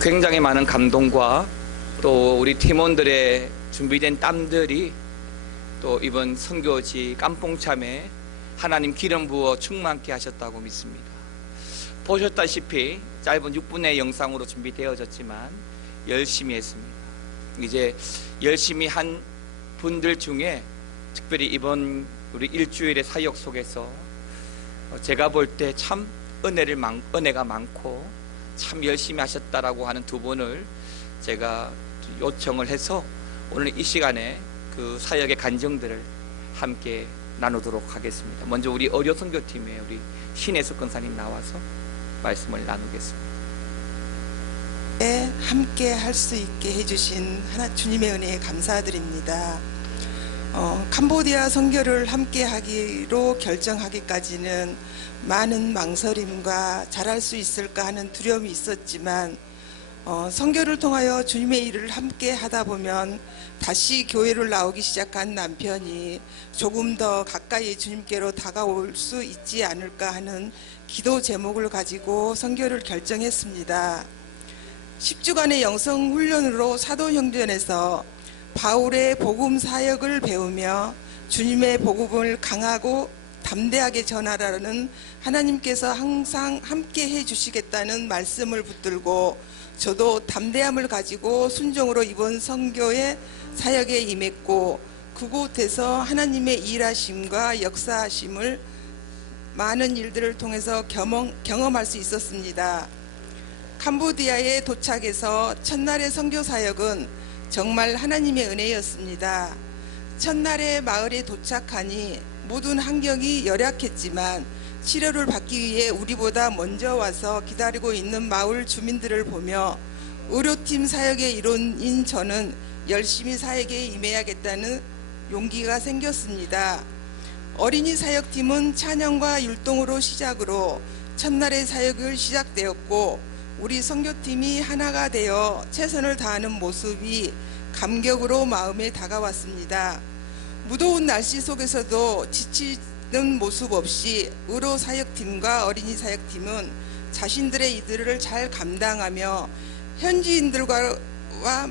굉장히 많은 감동과 또 우리 팀원들의 준비된 땀들이 또 이번 선교지 깜뽕참에 하나님 기름 부어 충만케 하셨다고 믿습니다. 보셨다시피 짧은 6분의 영상으로 준비되어졌지만 열심히 했습니다. 이제 열심히 한 분들 중에 특별히 이번 우리 일주일의 사역 속에서 제가 볼 때 참 은혜가 많고 참 열심히 하셨다라고 하는 두 분을 제가 요청을 해서 오늘 이 시간에 그 사역의 간증들을 함께 나누도록 하겠습니다. 먼저 우리 어려 선교팀의 우리 신혜숙 권사님 나와서 말씀을 나누겠습니다. 네, 함께 할 수 있게 해주신 주님의 은혜에 감사드립니다. 캄보디아 선교를 함께 하기로 결정하기까지는 많은 망설임과 잘할 수 있을까 하는 두려움이 있었지만 선교를 통하여 주님의 일을 함께 하다 보면 다시 교회를 나오기 시작한 남편이 조금 더 가까이 주님께로 다가올 수 있지 않을까 하는 기도 제목을 가지고 선교를 결정했습니다. 10주간의 영성훈련으로 사도행전에서 바울의 복음 사역을 배우며 주님의 복음을 강하고 담대하게 전하라는 하나님께서 항상 함께 해주시겠다는 말씀을 붙들고 저도 담대함을 가지고 순종으로 이번 선교의 사역에 임했고 그곳에서 하나님의 일하심과 역사하심을 많은 일들을 통해서 경험할 수 있었습니다. 캄보디아에 도착해서 첫날의 선교 사역은 정말 하나님의 은혜였습니다. 첫날에 마을에 도착하니 모든 환경이 열악했지만 치료를 받기 위해 우리보다 먼저 와서 기다리고 있는 마을 주민들을 보며 의료팀 사역의 일원인 저는 열심히 사역에 임해야겠다는 용기가 생겼습니다. 어린이 사역팀은 찬양과 율동으로 시작으로 첫날의 사역을 시작되었고 우리 선교팀이 하나가 되어 최선을 다하는 모습이 감격으로 마음에 다가왔습니다. 무더운 날씨 속에서도 지치는 모습 없이 의료 사역팀과 어린이 사역팀은 자신들의 일들을 잘 감당하며 현지인들과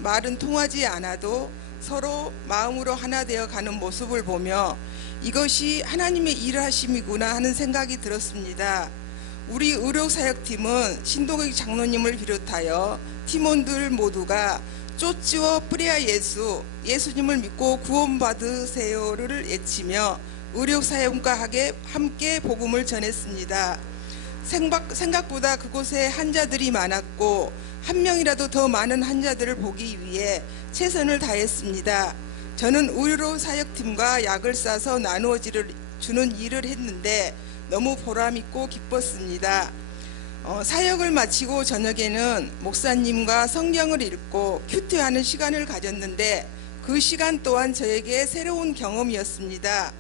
말은 통하지 않아도 서로 마음으로 하나 되어 가는 모습을 보며 이것이 하나님의 일하심이구나 하는 생각이 들었습니다. 우리 의료사역팀은 신동익 장로님을 비롯하여 팀원들 모두가 쫓지어 뿌리아 예수님을 믿고 구원받으세요를 외치며 의료사역과 함께 복음을 전했습니다. 생각보다 그곳에 환자들이 많았고 한 명이라도 더 많은 환자들을 보기 위해 최선을 다했습니다. 저는 의료사역팀과 약을 싸서 나누어 주는 일을 했는데 너무 보람있고 기뻤습니다. 사역을 마치고 저녁에는 목사님과 성경을 읽고 큐티하는 시간을 가졌는데 그 시간 또한 저에게 새로운 경험이었습니다.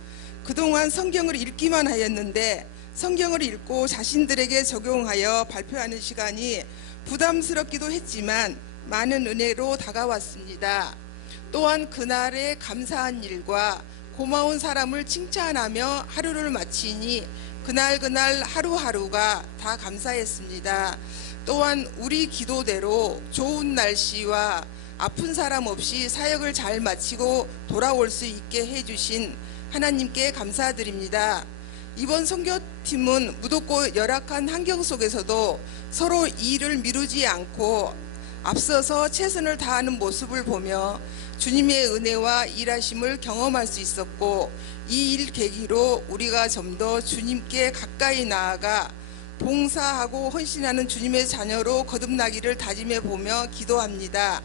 그동안 성경을 읽기만 하였는데 성경을 읽고 자신들에게 적용하여 발표하는 시간이 부담스럽기도 했지만 많은 은혜로 다가왔습니다. 또한 그날의 감사한 일과 고마운 사람을 칭찬하며 하루를 마치니 그날 하루하루가 다 감사했습니다. 또한 우리 기도대로 좋은 날씨와 아픈 사람 없이 사역을 잘 마치고 돌아올 수 있게 해주신 하나님께 감사드립니다. 이번 선교팀은 무덥고 열악한 환경 속에서도 서로 일을 미루지 않고 앞서서 최선을 다하는 모습을 보며 주님의 은혜와 일하심을 경험할 수 있었고 이 일 계기로 우리가 좀 더 주님께 가까이 나아가 봉사하고 헌신하는 주님의 자녀로 거듭나기를 다짐해 보며 기도합니다.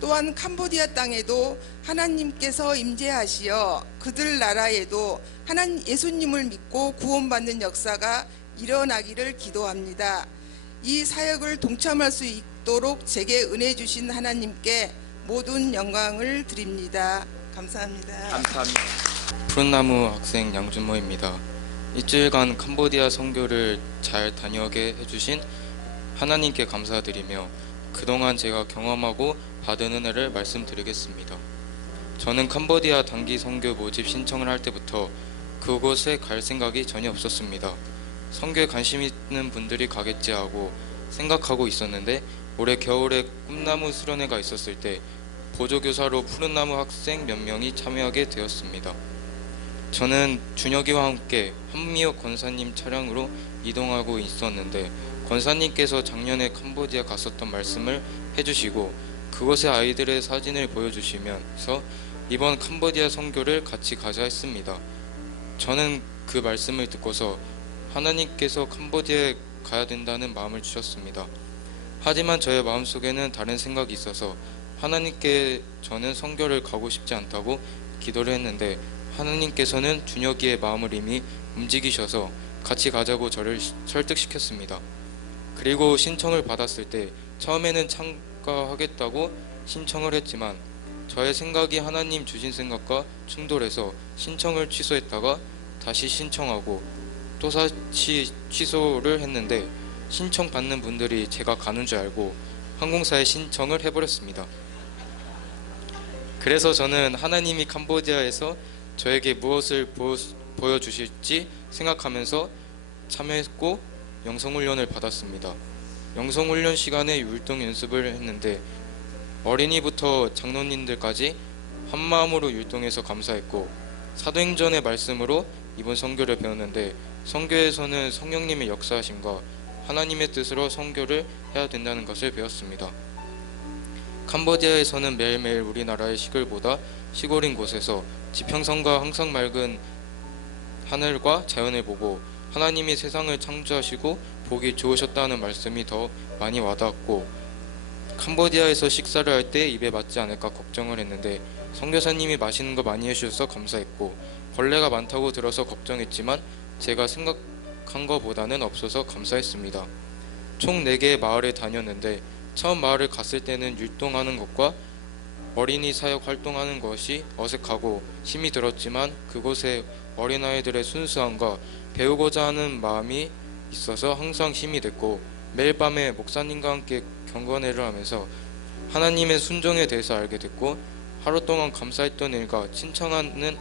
또한 캄보디아 땅에도 하나님께서 임재하시어 그들 나라에도 예수님을 믿고 구원받는 역사가 일어나기를 기도합니다. 이 사역을 동참할 수 있도록 제게 은혜 주신 하나님께 모든 영광을 드립니다. 감사합니다. 감사합니다. 푸른나무 학생 양준모입니다. 일주일간 캄보디아 선교를 잘 다녀오게 해주신 하나님께 감사드리며 그동안 제가 경험하고 받은 은혜를 말씀드리겠습니다. 저는 캄보디아 단기 선교 모집 신청을 할 때부터 그곳에 갈 생각이 전혀 없었습니다. 선교에 관심 있는 분들이 가겠지 하고 생각하고 있었는데 올해 겨울에 꿈나무 수련회가 있었을 때 보조교사로 푸른나무 학생 몇 명이 참여하게 되었습니다. 저는 준혁이와 함께 한미혁 권사님 차량으로 이동하고 있었는데 권사님께서 작년에 캄보디아 갔었던 말씀을 해주시고 그곳의 아이들의 사진을 보여주시면서 이번 캄보디아 선교를 같이 가자 했습니다. 저는 그 말씀을 듣고서 하나님께서 캄보디아에 가야 된다는 마음을 주셨습니다. 하지만 저의 마음속에는 다른 생각이 있어서 하나님께 저는 선교를 가고 싶지 않다고 기도를 했는데 하나님께서는 준혁이의 마음을 이미 움직이셔서 같이 가자고 저를 설득시켰습니다. 그리고 신청을 받았을 때 처음에는 참가하겠다고 신청을 했지만 저의 생각이 하나님 주신 생각과 충돌해서 신청을 취소했다가 다시 신청하고 또 다시 취소를 했는데 신청받는 분들이 제가 가는 줄 알고 항공사에 신청을 해버렸습니다. 그래서 저는 하나님이 캄보디아에서 저에게 무엇을 보여주실지 생각하면서 참여했고 영성훈련을 받았습니다. 영성훈련 시간에 율동 연습을 했는데 어린이부터 장로님들까지 한마음으로 율동해서 감사했고 사도행전의 말씀으로 이번 선교를 배웠는데 선교에서는 성령님의 역사하심과 하나님의 뜻으로 선교를 해야 된다는 것을 배웠습니다. 캄보디아에서는 매일매일 우리나라의 시골보다 시골인 곳에서 지평선과 항상 맑은 하늘과 자연을 보고 하나님이 세상을 창조하시고 보기 좋으셨다는 말씀이 더 많이 와닿았고 캄보디아에서 식사를 할 때 입에 맞지 않을까 걱정을 했는데 선교사님이 맛있는 거 많이 해주셔서 감사했고 벌레가 많다고 들어서 걱정했지만 제가 생각한 것보다는 없어서 감사했습니다. 총 4개의 마을에 다녔는데 처음 마을을 갔을 때는 율동하는 것과 어린이 사역 활동하는 것이 어색하고 힘이 들었지만 그곳에 어린아이들의 순수함과 배우고자 하는 마음이 있어서 항상 힘이 됐고 매일 밤에 목사님과 함께 경건회를 하면서 하나님의 순종에 대해서 알게 됐고 하루 동안 감사했던 일과 칭찬하는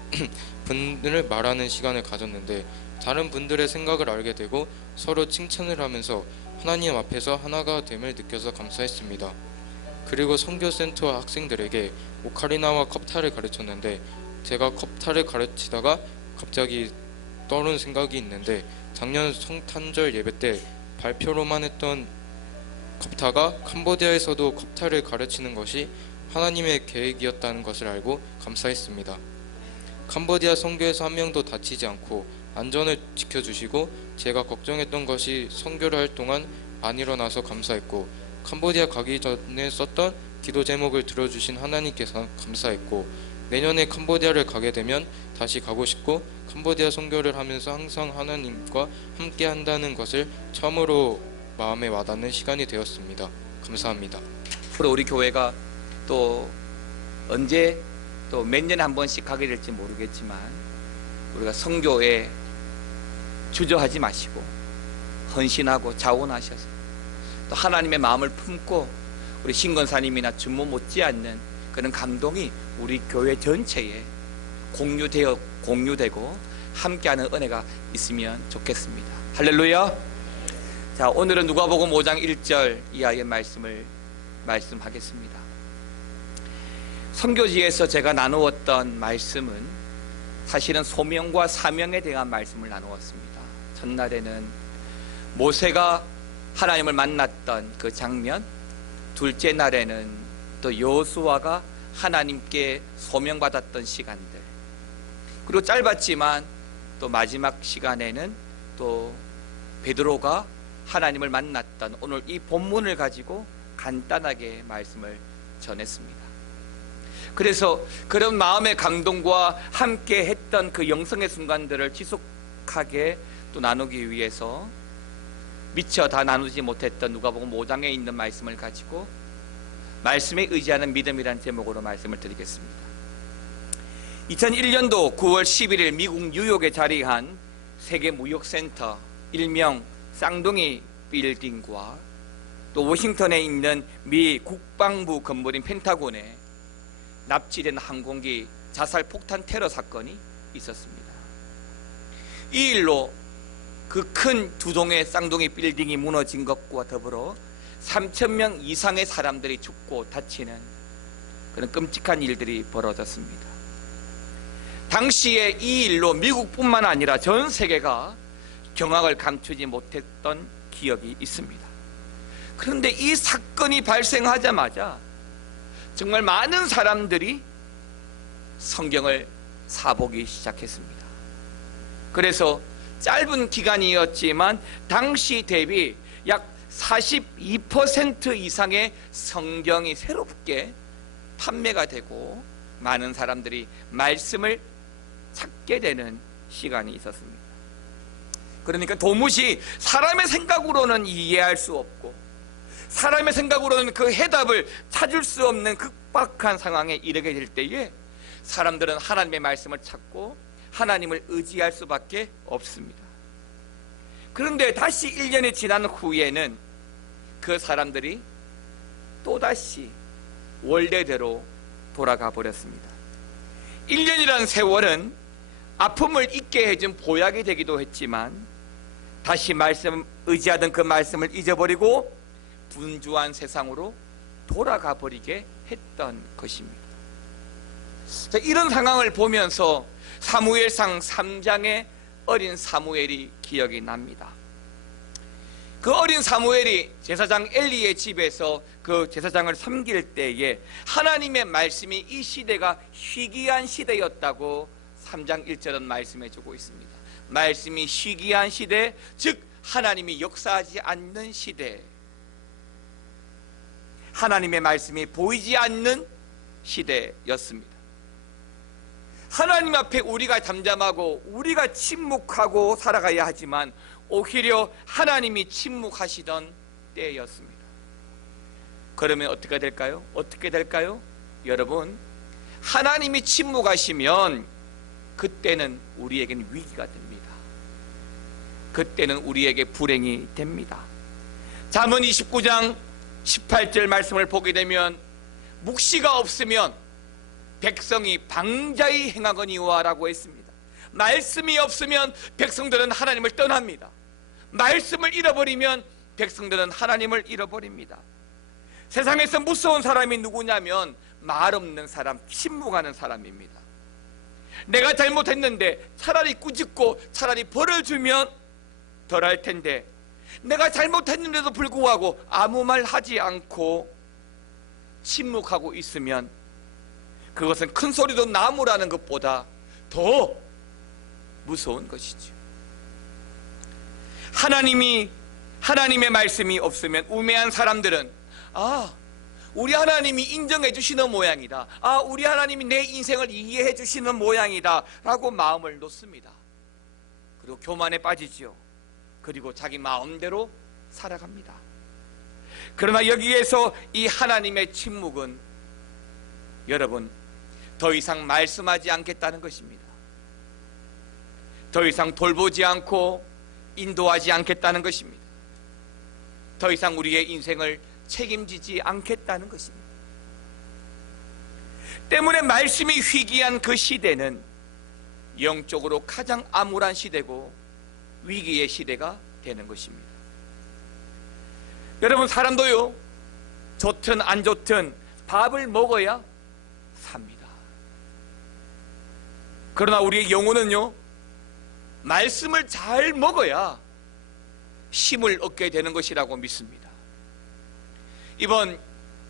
분들을 말하는 시간을 가졌는데 다른 분들의 생각을 알게 되고 서로 칭찬을 하면서 하나님 앞에서 하나가 됨을 느껴서 감사했습니다. 그리고 선교센터 학생들에게 오카리나와 컵타를 가르쳤는데 제가 컵타를 가르치다가 갑자기 떠오른 생각이 있는데 작년 성탄절 예배 때 발표로만 했던 컵타가 캄보디아에서도 컵타를 가르치는 것이 하나님의 계획이었다는 것을 알고 감사했습니다. 캄보디아 선교에서 한 명도 다치지 않고 안전을 지켜주시고 제가 걱정했던 것이 선교를 할 동안 안 일어나서 감사했고 캄보디아 가기 전에 썼던 기도 제목을 들어주신 하나님께서 감사했고 내년에 캄보디아를 가게 되면 다시 가고 싶고 캄보디아 선교를 하면서 항상 하나님과 함께 한다는 것을 처음으로 마음에 와닿는 시간이 되었습니다. 감사합니다. 앞으로 우리 교회가 또 언제 또 몇 년에 한 번씩 가게 될지 모르겠지만 우리가 선교에 주저하지 마시고 헌신하고 자원하셔서 또 하나님의 마음을 품고 우리 신건사님이나 준모 못지않는 그런 감동이 우리 교회 전체에 공유되고 함께하는 은혜가 있으면 좋겠습니다. 할렐루야. 자, 오늘은 누가복음 5장 1절 이하의 말씀하겠습니다. 선교지에서 제가 나누었던 말씀은 사실은 소명과 사명에 대한 말씀을 나누었습니다. 첫날에는 모세가 하나님을 만났던 그 장면, 둘째 날에는 또 여호수아가 하나님께 소명받았던 시간들, 그리고 짧았지만 또 마지막 시간에는 또 베드로가 하나님을 만났던 오늘 이 본문을 가지고 간단하게 말씀을 전했습니다. 그래서 그런 마음의 감동과 함께 했던 그 영성의 순간들을 지속하게 또 나누기 위해서 미처 다 나누지 못했던 누가복음 5장에 있는 말씀을 가지고 말씀에 의지하는 믿음이라는 제목으로 말씀을 드리겠습니다. 2001년도 9월 11일 미국 뉴욕에 자리한 세계무역센터 일명 쌍둥이 빌딩과 또 워싱턴에 있는 미 국방부 건물인 펜타곤에 납치된 항공기 자살 폭탄 테러 사건이 있었습니다. 이 일로 그 큰 두 동의 쌍둥이 빌딩이 무너진 것과 더불어 3,000명 이상의 사람들이 죽고 다치는 그런 끔찍한 일들이 벌어졌습니다. 당시에 이 일로 미국뿐만 아니라 전 세계가 경악을 감추지 못했던 기억이 있습니다. 그런데 이 사건이 발생하자마자 정말 많은 사람들이 성경을 사보기 시작했습니다. 그래서 짧은 기간이었지만 당시 대비 약 42% 이상의 성경이 새롭게 판매가 되고 많은 사람들이 말씀을 찾게 되는 시간이 있었습니다. 그러니까 도무지 사람의 생각으로는 이해할 수 없고 사람의 생각으로는 그 해답을 찾을 수 없는 급박한 상황에 이르게 될 때에 사람들은 하나님의 말씀을 찾고 하나님을 의지할 수밖에 없습니다. 그런데 다시 1년이 지난 후에는 그 사람들이 또다시 원래대로 돌아가 버렸습니다. 1년이라는 세월은 아픔을 잊게 해준 보약이 되기도 했지만 다시 의지하던 그 말씀을 잊어버리고 분주한 세상으로 돌아가 버리게 했던 것입니다. 자, 이런 상황을 보면서 사무엘상 3장의 어린 사무엘이 기억이 납니다. 그 어린 사무엘이 제사장 엘리의 집에서 그 제사장을 섬길 때에 하나님의 말씀이 이 시대가 희귀한 시대였다고 3장 1절은 말씀해 주고 있습니다. 말씀이 희귀한 시대, 즉 하나님이 역사하지 않는 시대, 하나님의 말씀이 보이지 않는 시대였습니다. 하나님 앞에 우리가 잠잠하고 우리가 침묵하고 살아가야 하지만 오히려 하나님이 침묵하시던 때였습니다. 그러면 어떻게 될까요? 어떻게 될까요? 여러분, 하나님이 침묵하시면 그때는 우리에게는 위기가 됩니다. 그때는 우리에게 불행이 됩니다. 잠언 29장 18절 말씀을 보게 되면 묵시가 없으면 백성이 방자히 행하거니와 라고 했습니다. 말씀이 없으면 백성들은 하나님을 떠납니다. 말씀을 잃어버리면 백성들은 하나님을 잃어버립니다. 세상에서 무서운 사람이 누구냐면 말 없는 사람, 침묵하는 사람입니다. 내가 잘못했는데 차라리 꾸짖고 차라리 벌을 주면 덜할 텐데 내가 잘못했는데도 불구하고 아무 말 하지 않고 침묵하고 있으면 그것은 큰 소리로 나무라는 것보다 더 무서운 것이죠. 하나님의 말씀이 없으면 우매한 사람들은 우리 하나님이 인정해 주시는 모양이다, 우리 하나님이 내 인생을 이해해 주시는 모양이다 라고 마음을 놓습니다. 그리고 교만에 빠지지요. 그리고 자기 마음대로 살아갑니다. 그러나 여기에서 이 하나님의 침묵은 여러분 더 이상 말씀하지 않겠다는 것입니다. 더 이상 돌보지 않고 인도하지 않겠다는 것입니다. 더 이상 우리의 인생을 책임지지 않겠다는 것입니다. 때문에 말씀이 희귀한 그 시대는 영적으로 가장 암울한 시대고 위기의 시대가 되는 것입니다. 여러분, 사람도요, 좋든 안 좋든 밥을 먹어야 삽니다. 그러나 우리의 영혼은요, 말씀을 잘 먹어야 힘을 얻게 되는 것이라고 믿습니다. 이번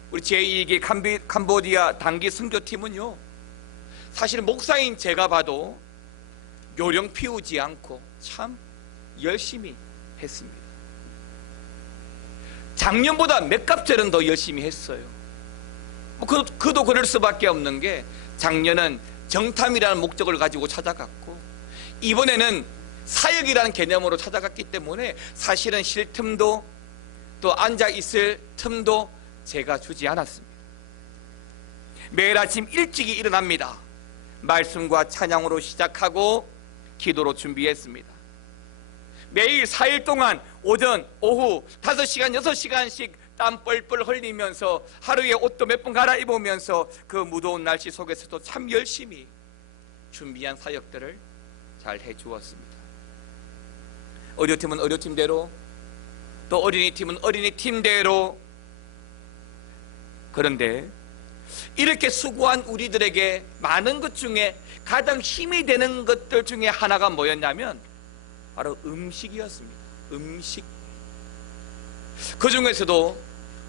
우리 제2기 캄보디아 단기 선교팀은요, 사실 목사인 제가 봐도 요령 피우지 않고 참 열심히 했습니다. 작년보다 몇 갑절은 더 열심히 했어요. 그도 그럴 수밖에 없는 게 작년은 정탐이라는 목적을 가지고 찾아갔고 이번에는 사역이라는 개념으로 찾아갔기 때문에 사실은 쉴 틈도 또 앉아 있을 틈도 제가 주지 않았습니다. 매일 아침 일찍이 일어납니다. 말씀과 찬양으로 시작하고 기도로 준비했습니다. 매일 4일 동안 오전, 오후 5시간, 6시간씩 땀 뻘뻘 흘리면서 하루에 옷도 몇 번 갈아입으면서 그 무더운 날씨 속에서도 참 열심히 준비한 사역들을 잘 해주었습니다. 의료팀은 의료팀대로, 또 어린이팀은 어린이팀대로. 그런데 이렇게 수고한 우리들에게 많은 것 중에 가장 힘이 되는 것들 중에 하나가 뭐였냐면 바로 음식이었습니다. 음식. 그 중에서도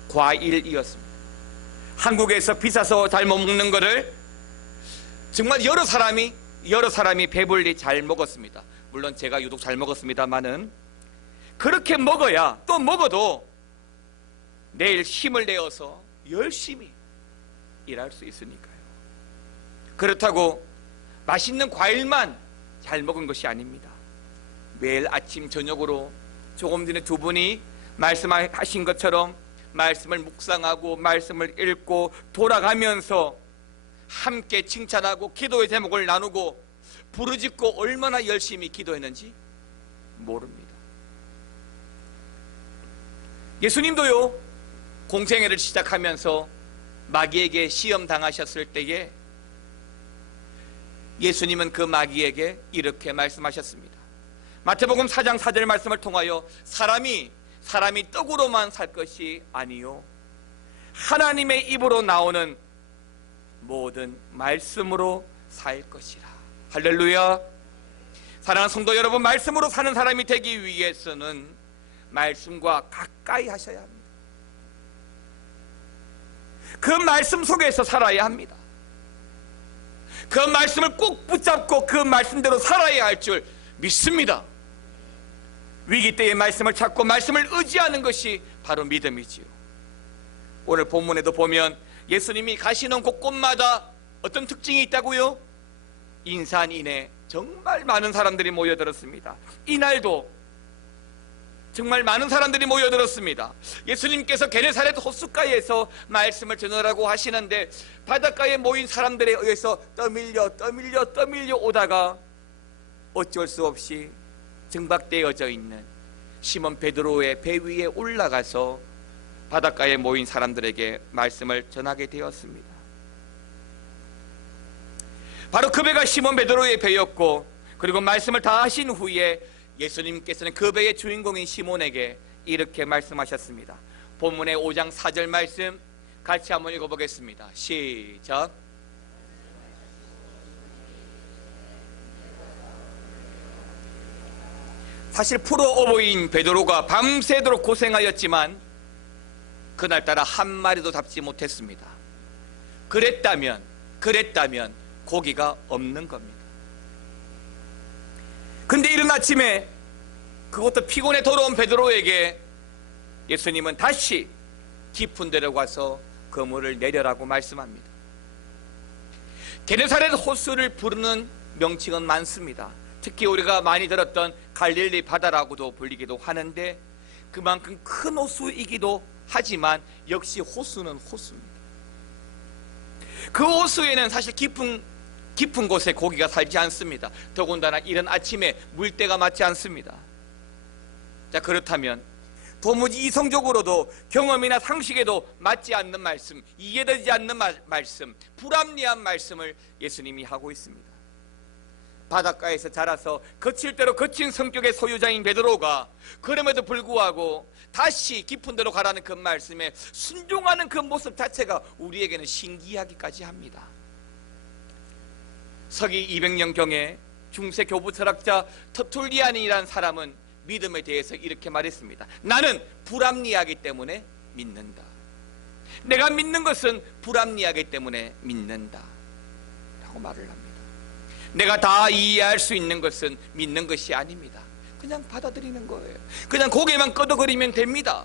과일이었습니다. 한국에서 비싸서 잘 못 먹는 거를 정말 여러 사람이 배불리 잘 먹었습니다. 물론 제가 유독 잘 먹었습니다만은 그렇게 먹어야, 또 먹어도 내일 힘을 내어서 열심히 일할 수 있으니까요. 그렇다고 맛있는 과일만 잘 먹은 것이 아닙니다. 매일 아침 저녁으로 조금 전에 두 분이 말씀하신 것처럼 말씀을 묵상하고 말씀을 읽고 돌아가면서 함께 칭찬하고 기도의 제목을 나누고 부르짖고 얼마나 열심히 기도했는지 모릅니다. 예수님도요, 공생애를 시작하면서 마귀에게 시험 당하셨을 때에 예수님은 그 마귀에게 이렇게 말씀하셨습니다. 마태복음 4장 4절 말씀을 통하여 사람이 떡으로만 살 것이 아니요 하나님의 입으로 나오는 모든 말씀으로 살 것이라. 할렐루야. 사랑하는 성도 여러분, 말씀으로 사는 사람이 되기 위해서는 말씀과 가까이 하셔야 합니다. 그 말씀 속에서 살아야 합니다. 그 말씀을 꼭 붙잡고 그 말씀대로 살아야 할 줄 믿습니다. 위기 때의 말씀을 찾고 말씀을 의지하는 것이 바로 믿음이지요. 오늘 본문에도 보면 예수님이 가시는 곳곳마다 어떤 특징이 있다고요? 인산인해 정말 많은 사람들이 모여들었습니다. 이날도 정말 많은 사람들이 모여들었습니다. 예수님께서 게네사렛 호숫가에서 말씀을 전하라고 하시는데 바닷가에 모인 사람들에 의해서 떠밀려 오다가 어쩔 수 없이 증박되어져 있는 시몬 베드로의 배 위에 올라가서 바닷가에 모인 사람들에게 말씀을 전하게 되었습니다. 바로 그 배가 시몬 베드로의 배였고, 그리고 말씀을 다 하신 후에 예수님께서는 그 배의 주인공인 시몬에게 이렇게 말씀하셨습니다. 본문의 5장 4절 말씀 같이 한번 읽어보겠습니다. 시작. 사실 프로 어부인 베드로가 밤새도록 고생하였지만 그날따라 한 마리도 잡지 못했습니다. 그랬다면 고기가 없는 겁니다. 근데 이른 아침에 그것도 피곤해 돌아온 베드로에게 예수님은 다시 깊은 데로 가서 그물을 내려라고 말씀합니다. 게네사렛 호수를 부르는 명칭은 많습니다. 특히 우리가 많이 들었던 갈릴리 바다라고도 불리기도 하는데 그만큼 큰 호수이기도 하지만 역시 호수는 호수입니다. 그 호수에는 사실 깊은 곳에 고기가 살지 않습니다. 더군다나 이른 아침에 물때가 맞지 않습니다. 자, 그렇다면 도무지 이성적으로도 경험이나 상식에도 맞지 않는 말씀, 이해되지 않는 말씀, 불합리한 말씀을 예수님이 하고 있습니다. 바닷가에서 자라서 거칠 대로 거친 성격의 소유자인 베드로가 그럼에도 불구하고 다시 깊은 데로 가라는 그 말씀에 순종하는 그 모습 자체가 우리에게는 신기하기까지 합니다. 서기 200년경에 중세 교부 철학자 터툴리안이라는 사람은 믿음에 대해서 이렇게 말했습니다. 나는 불합리하기 때문에 믿는다. 내가 믿는 것은 불합리하기 때문에 믿는다 라고 말을 합니다. 내가 다 이해할 수 있는 것은 믿는 것이 아닙니다. 그냥 받아들이는 거예요. 그냥 고개만 끄덕거리면 됩니다.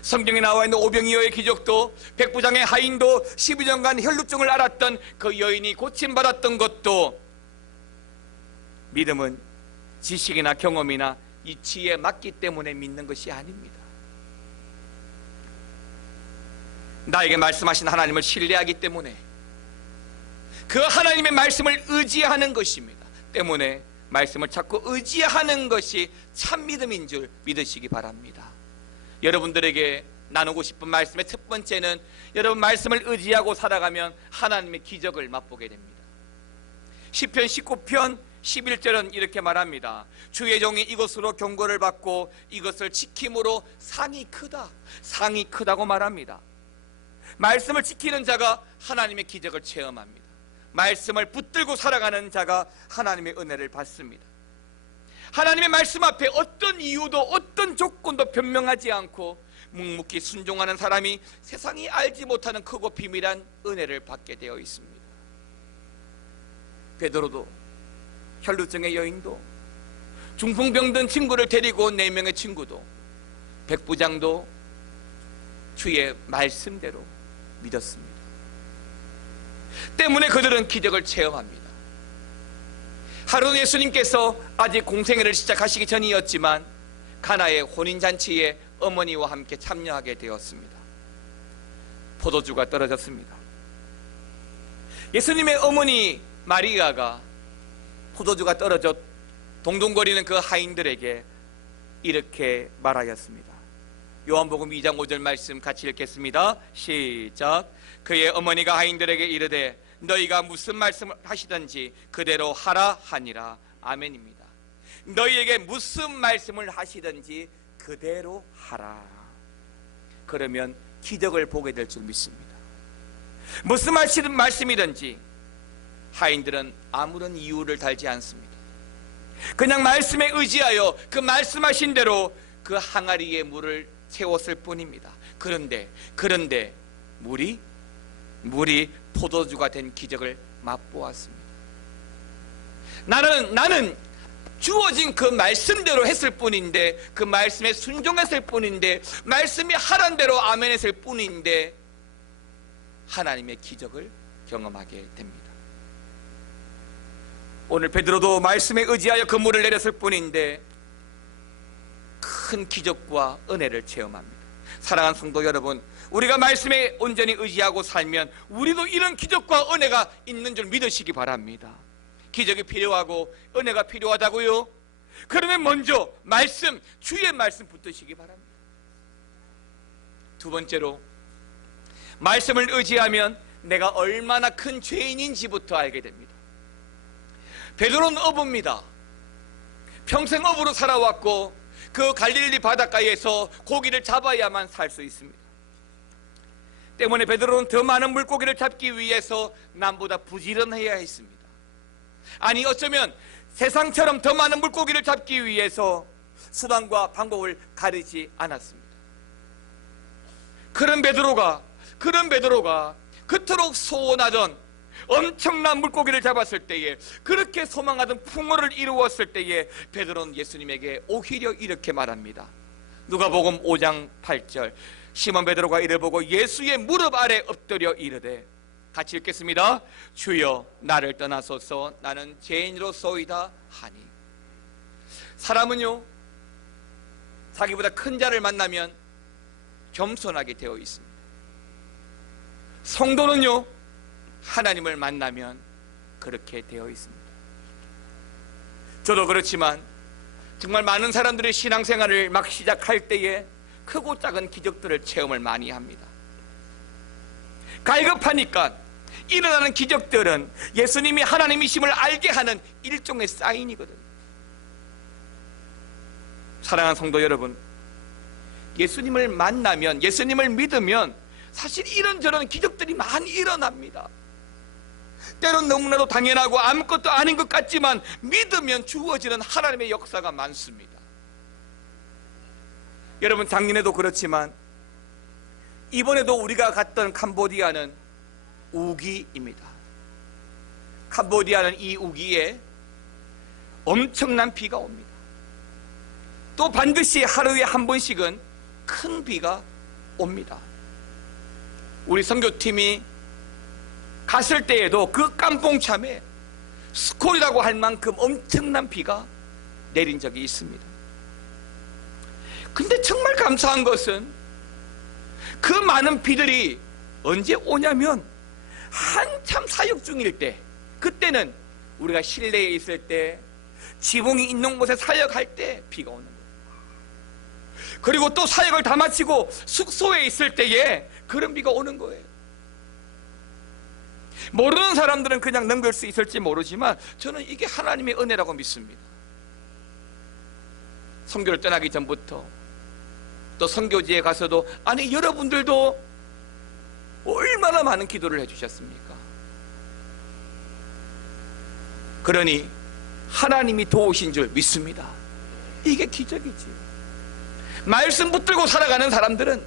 성경에 나와 있는 오병이어의 기적도, 백부장의 하인도, 12년간 혈루증을 앓았던 그 여인이 고침받았던 것도, 믿음은 지식이나 경험이나 이치에 맞기 때문에 믿는 것이 아닙니다. 나에게 말씀하신 하나님을 신뢰하기 때문에, 그 하나님의 말씀을 의지하는 것입니다. 때문에 말씀을 찾고 의지하는 것이 참 믿음인 줄 믿으시기 바랍니다. 여러분들에게 나누고 싶은 말씀의 첫 번째는 여러분 말씀을 의지하고 살아가면 하나님의 기적을 맛보게 됩니다. 시편 19편 11절은 이렇게 말합니다. 주의 종이 이것으로 경고를 받고 이것을 지킴으로 상이 크다. 상이 크다고 말합니다. 말씀을 지키는 자가 하나님의 기적을 체험합니다. 말씀을 붙들고 살아가는 자가 하나님의 은혜를 받습니다. 하나님의 말씀 앞에 어떤 이유도 어떤 조건도 변명하지 않고 묵묵히 순종하는 사람이 세상이 알지 못하는 크고 비밀한 은혜를 받게 되어 있습니다. 베드로도, 혈루증의 여인도, 중풍병든 친구를 데리고 온 4명의 친구도, 백부장도 주의 말씀대로 믿었습니다. 때문에 그들은 기적을 체험합니다. 하루는 예수님께서 아직 공생애를 시작하시기 전이었지만 가나의 혼인잔치에 어머니와 함께 참여하게 되었습니다. 포도주가 떨어졌습니다. 예수님의 어머니 마리아가 포도주가 떨어져 동동거리는 그 하인들에게 이렇게 말하였습니다. 요한복음 2장 5절 말씀 같이 읽겠습니다. 시작. 그의 어머니가 하인들에게 이르되 너희가 무슨 말씀을 하시든지 그대로 하라 하니라. 아멘입니다. 너희에게 무슨 말씀을 하시든지 그대로 하라. 그러면 기적을 보게 될 줄 믿습니다. 무슨 말씀이든지 하인들은 아무런 이유를 달지 않습니다. 그냥 말씀에 의지하여 그 말씀하신 대로 그 항아리에 물을 채웠을 뿐입니다. 그런데 물이 포도주가 된 기적을 맛보았습니다. 나는 주어진 그 말씀대로 했을 뿐인데, 그 말씀에 순종했을 뿐인데, 말씀이 하란 대로 아멘했을 뿐인데 하나님의 기적을 경험하게 됩니다. 오늘 베드로도 말씀에 의지하여 그 물을 내렸을 뿐인데 큰 기적과 은혜를 체험합니다. 사랑하는 성도 여러분, 우리가 말씀에 온전히 의지하고 살면 우리도 이런 기적과 은혜가 있는 줄 믿으시기 바랍니다. 기적이 필요하고 은혜가 필요하다고요? 그러면 먼저 주의 말씀 붙드시기 바랍니다. 두 번째로, 말씀을 의지하면 내가 얼마나 큰 죄인인지부터 알게 됩니다. 베드로는 어부입니다. 평생 어부로 살아왔고 그 갈릴리 바닷가에서 고기를 잡아야만 살 수 있습니다. 때문에 베드로는 더 많은 물고기를 잡기 위해서 남보다 부지런해야 했습니다. 아니, 어쩌면 세상처럼 더 많은 물고기를 잡기 위해서 수단과 방법을 가리지 않았습니다. 그런 베드로가 그토록 소원하던 엄청난 물고기를 잡았을 때에, 그렇게 소망하던 풍어를 이루었을 때에 베드로는 예수님에게 오히려 이렇게 말합니다. 누가복음 5장 8절, 시몬 베드로가 이를 보고 예수의 무릎 아래 엎드려 이르되, 같이 읽겠습니다. 주여, 나를 떠나소서, 나는 죄인으로소이다 하니. 사람은요, 자기보다 큰 자를 만나면 겸손하게 되어 있습니다. 성도는요, 하나님을 만나면 그렇게 되어 있습니다. 저도 그렇지만 정말 많은 사람들이 신앙생활을 막 시작할 때에 크고 작은 기적들을 체험을 많이 합니다. 갈급하니까 일어나는 기적들은 예수님이 하나님이심을 알게 하는 일종의 사인이거든요. 사랑하는 성도 여러분, 예수님을 만나면, 예수님을 믿으면 사실 이런저런 기적들이 많이 일어납니다. 때론 너무나도 당연하고 아무것도 아닌 것 같지만 믿으면 주어지는 하나님의 역사가 많습니다. 여러분, 작년에도 그렇지만 이번에도 우리가 갔던 캄보디아는 우기입니다. 캄보디아는 이 우기에 엄청난 비가 옵니다. 또 반드시 하루에 한 번씩은 큰 비가 옵니다. 우리 선교팀이 갔을 때에도 그 깜뽕참에 스콜이라고 할 만큼 엄청난 비가 내린 적이 있습니다. 근데 정말 감사한 것은 그 많은 비들이 언제 오냐면 한참 사역 중일 때, 그때는 우리가 실내에 있을 때, 지붕이 있는 곳에 사역할 때 비가 오는 거예요. 그리고 또 사역을 다 마치고 숙소에 있을 때에 그런 비가 오는 거예요. 모르는 사람들은 그냥 넘길 수 있을지 모르지만 저는 이게 하나님의 은혜라고 믿습니다. 선교를 떠나기 전부터 또 선교지에 가서도 아니 여러분들도 얼마나 많은 기도를 해주셨습니까? 그러니 하나님이 도우신 줄 믿습니다. 이게 기적이지. 말씀 붙들고 살아가는 사람들은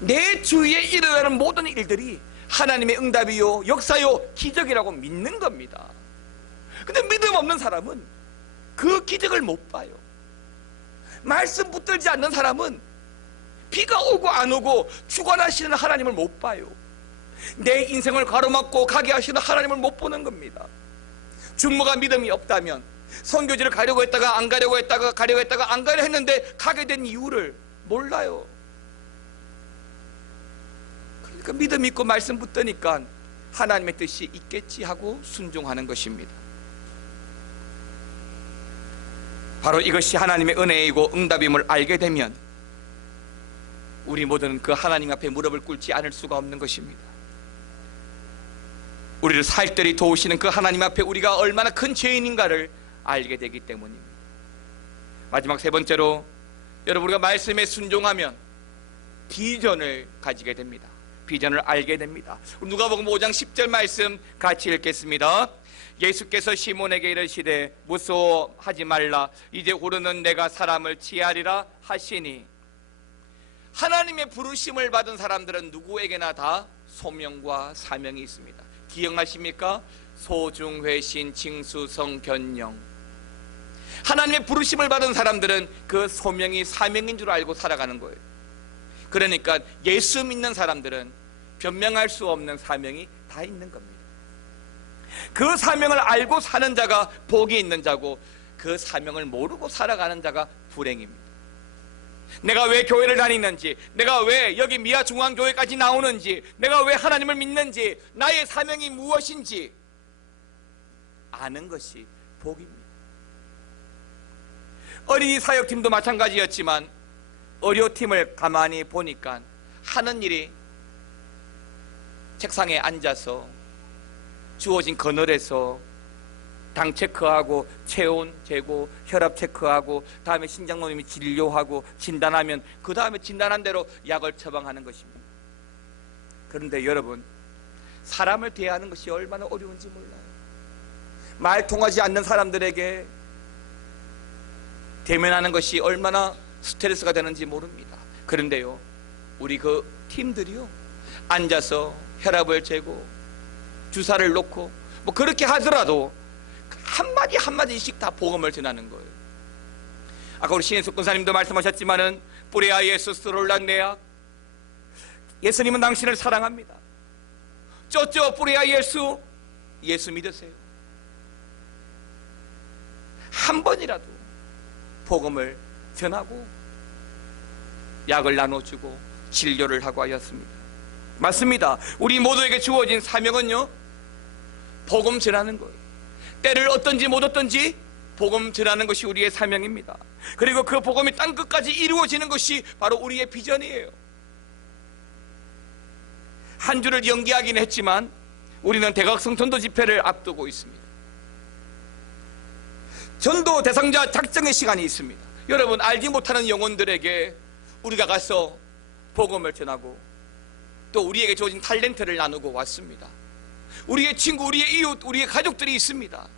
내 주위에 일어나는 모든 일들이 하나님의 응답이요 역사요 기적이라고 믿는 겁니다. 근데 믿음 없는 사람은 그 기적을 못 봐요. 말씀 붙들지 않는 사람은 비가 오고 안 오고 주관하시는 하나님을 못 봐요. 내 인생을 가로막고 가게 하시는 하나님을 못 보는 겁니다. 중모가 믿음이 없다면 선교지를 가려고 했다가 안 가려고 했다가 가려고 했다가 안 가려 했는데 가게 된 이유를 몰라요. 그러니까 믿음 있고 말씀 붙드니까 하나님의 뜻이 있겠지 하고 순종하는 것입니다. 바로 이것이 하나님의 은혜이고 응답임을 알게 되면 우리 모두는 그 하나님 앞에 무릎을 꿇지 않을 수가 없는 것입니다. 우리를 살뜰히 도우시는 그 하나님 앞에 우리가 얼마나 큰 죄인인가를 알게 되기 때문입니다. 마지막 세 번째로 여러분, 우리가 말씀에 순종하면 비전을 가지게 됩니다. 비전을 알게 됩니다. 누가복음 5장 10절 말씀 같이 읽겠습니다. 예수께서 시몬에게 이르시되 무서워하지 말라, 이제 오르는 내가 사람을 치하리라 하시니. 하나님의 부르심을 받은 사람들은 누구에게나 다 소명과 사명이 있습니다. 기억하십니까? 소중회신, 징수성, 견령. 하나님의 부르심을 받은 사람들은 그 소명이 사명인 줄 알고 살아가는 거예요. 그러니까 예수 믿는 사람들은 변명할 수 없는 사명이 다 있는 겁니다. 그 사명을 알고 사는 자가 복이 있는 자고, 그 사명을 모르고 살아가는 자가 불행입니다. 내가 왜 교회를 다니는지, 내가 왜 여기 미아중앙교회까지 나오는지, 내가 왜 하나님을 믿는지, 나의 사명이 무엇인지 아는 것이 복입니다. 어린이 사역팀도 마찬가지였지만 어려팀을 가만히 보니까 하는 일이 책상에 앉아서 주어진 그늘에서 당 체크하고 체온 재고 혈압 체크하고 다음에 신장모님이 진료하고 진단하면 그 다음에 진단한 대로 약을 처방하는 것입니다. 그런데 여러분, 사람을 대하는 것이 얼마나 어려운지 몰라요. 말 통하지 않는 사람들에게 대면하는 것이 얼마나 스트레스가 되는지 모릅니다. 그런데요, 우리 그 팀들이요, 앉아서 혈압을 재고 주사를 놓고 뭐 그렇게 하더라도 한마디 한마디씩 다 복음을 전하는 거예요. 아까 우리 신혜숙 권사님도 말씀하셨지만은 뿌레아 예수 스롤란네아, 예수님은 당신을 사랑합니다. 쪼쪼 뿌레아 예수, 예수 믿으세요. 한 번이라도 복음을 전하고 약을 나눠주고 진료를 하고 하였습니다. 맞습니다. 우리 모두에게 주어진 사명은요, 복음 전하는 거예요. 때를 얻든지 못 얻든지 복음 전하는 것이 우리의 사명입니다. 그리고 그 복음이 땅끝까지 이루어지는 것이 바로 우리의 비전이에요. 한 주를 연기하긴 했지만 우리는 대각성 전도 집회를 앞두고 있습니다. 전도 대상자 작정의 시간이 있습니다. 여러분, 알지 못하는 영혼들에게 우리가 가서 복음을 전하고 또 우리에게 주어진 탤런트를 나누고 왔습니다. 우리의 친구, 우리의 이웃, 우리의 가족들이 있습니다.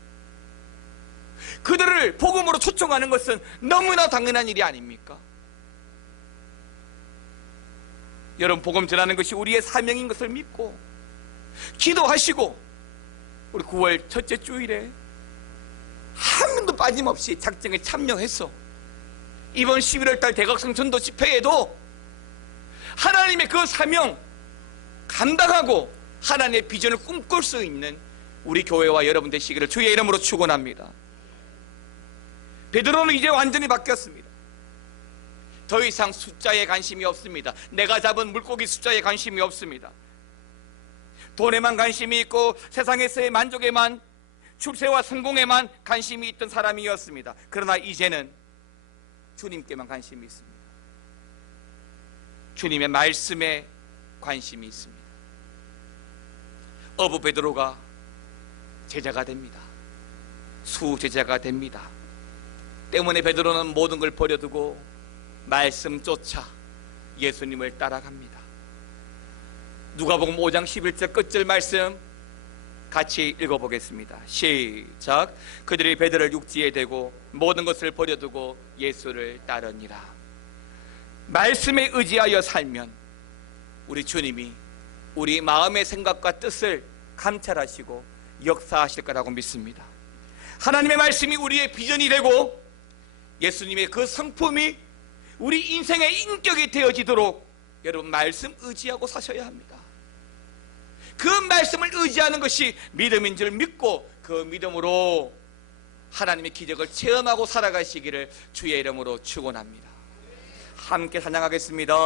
그들을 복음으로 초청하는 것은 너무나 당연한 일이 아닙니까? 여러분, 복음 전하는 것이 우리의 사명인 것을 믿고 기도하시고, 우리 9월 첫째 주일에 한 명도 빠짐없이 작정에 참여해서 이번 11월 달 대각성 전도 집회에도 하나님의 그 사명 감당하고 하나님의 비전을 꿈꿀 수 있는 우리 교회와 여러분 되시기를 주의 이름으로 축원합니다. 베드로는 이제 완전히 바뀌었습니다. 더 이상 숫자에 관심이 없습니다. 내가 잡은 물고기 숫자에 관심이 없습니다. 돈에만 관심이 있고 세상에서의 만족에만, 출세와 성공에만 관심이 있던 사람이었습니다. 그러나 이제는 주님께만 관심이 있습니다. 주님의 말씀에 관심이 있습니다. 어부 베드로가 제자가 됩니다. 수제자가 됩니다. 때문에 베드로는 모든 걸 버려두고 말씀 쫓아 예수님을 따라갑니다. 누가복음 5장 11절 끝절 말씀 같이 읽어보겠습니다. 시작. 그들이 베드로를 육지에 대고 모든 것을 버려두고 예수를 따르니라. 말씀에 의지하여 살면 우리 주님이 우리 마음의 생각과 뜻을 감찰하시고 역사하실 거라고 믿습니다. 하나님의 말씀이 우리의 비전이 되고 예수님의 그 성품이 우리 인생의 인격이 되어지도록 여러분 말씀 의지하고 사셔야 합니다. 그 말씀을 의지하는 것이 믿음인 줄 믿고 그 믿음으로 하나님의 기적을 체험하고 살아가시기를 주의 이름으로 축원합니다. 함께 찬양하겠습니다.